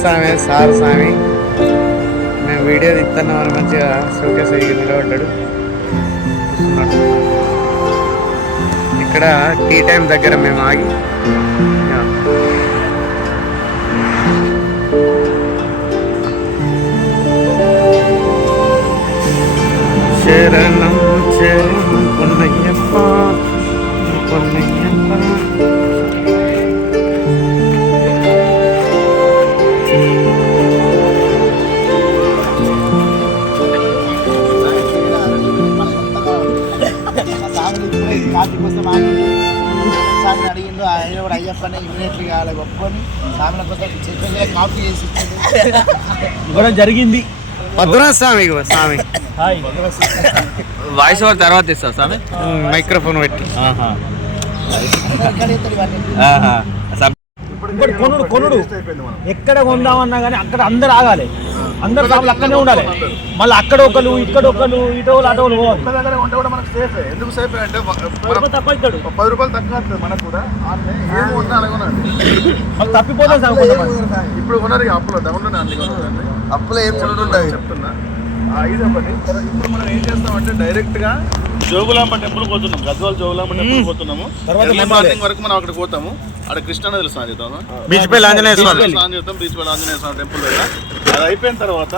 స్వామి sir స్వామి మేము video తీస్తున్నాం అని మంచిగా షోకేస్ అయ్యి నిలబడ్డాడు చూస్తున్నాడు. ఇక్కడ టీ టైం దగ్గర మేము ఆగి శరణం శరణం పొన్నయ్యప్ప పొన్నయ్యప్ప. అడిగిండు ఆయన కూడా అయ్యప్పని ఇమ్మీడియట్లీ కావాలి ఒప్పుకొని సామిల కోసం కాఫీ చేసి ఇవ్వడం జరిగింది. స్వామి స్వామి వాయిస్ ఓవర్ తర్వాత ఇస్తా స్వామి మైక్రోఫోన్ పెట్టి కొనుడు కొనుడు ఎక్కడ కొందామన్నా కానీ అక్కడ అందరు ఆగాలి, అందరు సాములు అక్కడనే ఉండాలి. మళ్ళీ అక్కడ ఒకరు ఇక్కడ ఒకరు ఇటో అటోలు పోవాలి. ఉంటే కూడా మనకు సేఫ్. ఎందుకు సేఫ్ అంటే తక్కువ ఇస్తాడు, 10 రూపాయలు తక్కువ వస్తుంది మనకు కూడా. మళ్ళీ తప్పిపోతాం సార్. ఇప్పుడు కొన్నారు అప్పులో డౌన్లోనే అన్ని కొనుక్కోండి. అప్పులో ఏం కొనుక్కుంటాయి చెప్తున్నా. ఇది ఒకటి. ఇప్పుడు మనం ఏం చేస్తామంటే డైరెక్ట్గా జోగులాంబ టెంపుల్ పోతున్నాం. గద్వాల జోగులాంబ టెంపుల్ పోతున్నాము. మార్నింగ్ వరకు మనం అక్కడ పోతాము. అక్కడ కృష్ణానదిలో స్నానం చేద్దాం. బీచ్ పై ఆంజనేయ స్వామి స్నానం చేద్దాం. బీచ్ పై ఆంజనేయ స్వామి టెంపుల్ దగ్గర. అది అయిపోయిన తర్వాత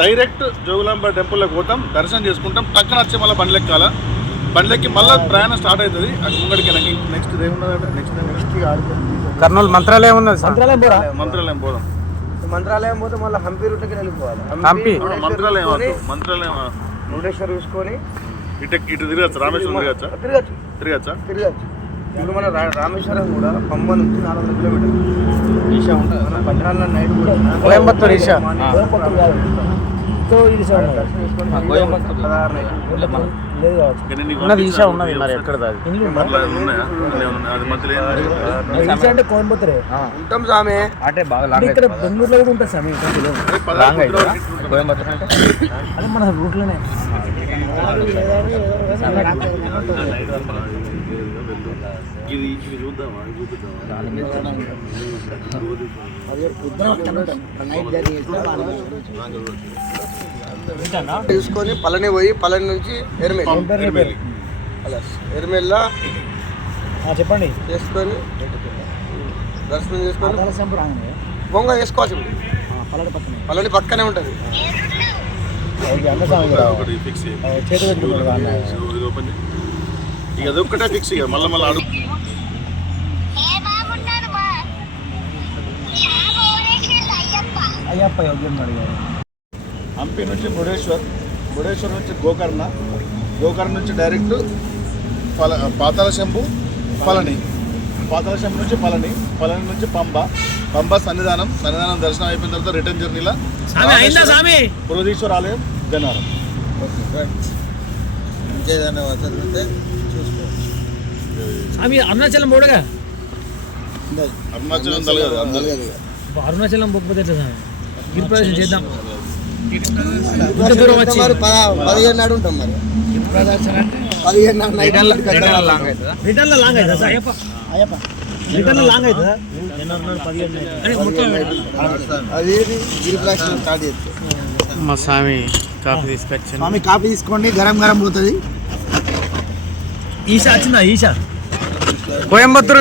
డైరెక్ట్ జోగులాంబ టెంపుల్లోకి పోతాం, దర్శనం చేసుకుంటాం. పక్కన వచ్చి మళ్ళీ బండ్లెక్కాల. బండ్లెక్కి మళ్ళీ ప్రయాణం స్టార్ట్ అవుతుంది. అక్కడ ముంగడికి నెక్స్ట్ నెక్స్ట్ కర్నూలు మంత్రాలయం ఉన్నది. మంత్రాలయం పోదాం. మంత్రాలయం పోతే మళ్ళీ హంపి రూట్కి వెళ్ళిపోవాలి. హంపి మంత్రాలయం మురుడేశ్వర్ చూసుకొని ఇటు తిరగచ్చు. రామేశ్వరం తిరగచ్చా. ఇప్పుడు మన రామేశ్వరం కూడా పంబ నుంచి 400 కిలోమీటర్లు ఈషా ఉంటుంది. మన పట్టణాల్లో నైట్ కూడా కోయంబత్తూరు ఈషా ఉన్నది. ఈషా ఉన్నది మరి ఎక్కడ అంటే కోయంబత్తూరే ఉంటాం సామె. అంటే బాగా ఇక్కడ బెంగళూరులో కూడా ఉంటుంది సామె. కోయంబత్తూరు అదే మన రూట్లోనే. తీసుకొని పళని పోయి పళని నుంచి ఎర్మెల్లా చెప్పండి చేసుకొని దర్శనం చేసుకొని బొంగ వేసుకోవచ్చు. పళని పక్కనే ఉంటుంది. ఇక అదొక్కటే ఫిక్స్. ఇక మళ్ళీ అడుగు అయ్యప్ప యోగ్యం అడిగారు. హంపి నుంచి మురుడేశ్వర్ నుంచి గోకర్ణ నుంచి డైరెక్ట్ పాతాళ శంభు పళని నుంచి పళని నుంచి పంబ సన్నిధానం దర్శనం అయిపోయిన తర్వాత రిటర్న్ జర్నీలా బృహదీశ్వర ఆలయం జనారం. అరుణాచలం పోడగా అరుణాచలం పోకపోతే గిరి ప్రదర్శన చేద్దాం. 15 నాడు ఉంటాం మరి. రిటర్న్ లాంగ్ అవుతుందా అయ్యప్ప? రిటర్న్ లాంగ్ అవుతుందా? అదేది గిరి ప్రదర్శన స్టార్ట్ చేస్తాం. మా స్వామి కాఫీ తీసుకొచ్చాను. స్వామి కాఫీ తీసుకోండి, గరం పోతుంది. ఈషా వచ్చిందా? ఈషా కోయంబత్తూరు